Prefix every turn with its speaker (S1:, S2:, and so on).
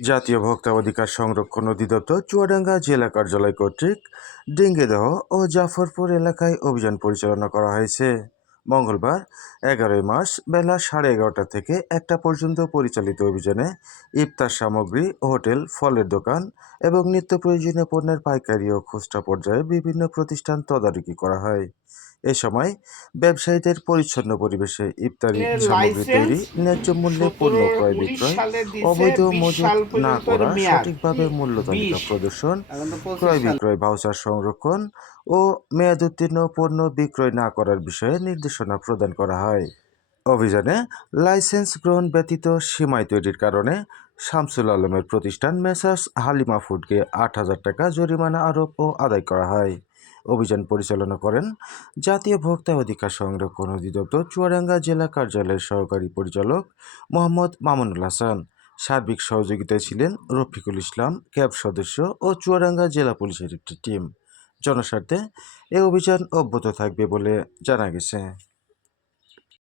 S1: জাতীয় ভোক্তা অধিকার সংরক্ষণ অধিদপ্তর চুয়াডাঙ্গা জেলা কার্যালয় কর্তৃক ডিঙ্গেদহ ও জাফরপুর এলাকায় অভিযান পরিচালনা করা হয়েছে। মঙ্গলবার, এগারোই মার্চ বেলা সাড়ে এগারোটা থেকে একটা পর্যন্ত পরিচালিত অভিযানে ইফতার সামগ্রী, হোটেল, ফলের দোকান এবং নিত্য প্রয়োজনীয় পণ্যের পাইকারি ও খুচরা পর্যায়ে বিভিন্ন প্রতিষ্ঠান তদারকি করা হয়। এ সময় ব্যবসায়ীদের পরিচ্ছন্ন পরিবেশে ইফতারি সামগ্রী তৈরি ন্যায্য মূল্যে পণ্য ক্রয় বিক্রয় অবৈধ মজুত না করা সঠিকভাবে মূল্য তালিকা প্রদর্শন ক্রয় বিক্রয় ভাউচার সংরক্ষণ ও মেয়াদ উত্তীর্ণ পণ্য বিক্রয় না করার বিষয়ে নির্দেশনা প্রদান করা হয়। অভিযানে লাইসেন্স গ্রহণ ব্যতীত সীমায় তৈরির কারণে শামসুল আলমের প্রতিষ্ঠান মেসার্স হালিমা ফুডকে আট হাজার টাকা জরিমানা আরোপ ও আদায় করা হয়। অভিযান পরিচালনা করেন। জাতীয় ভোক্তা অধিকার সংরক্ষণ অধিদপ্তর, চুয়াডাঙ্গা জেলা কার্যালয়ের সহকারী পরিচালক মোহাম্মদ মামুনুল হাসান। সার্বিক সহযোগিতায় ছিলেন রফিকুল ইসলাম, ক্যাব সদস্য ও চুয়াডাঙ্গা জেলা পুলিশের একটি টিম। জনস্বার্থে এ অভিযান অব্যাহত থাকবে বলে জানা গেছে।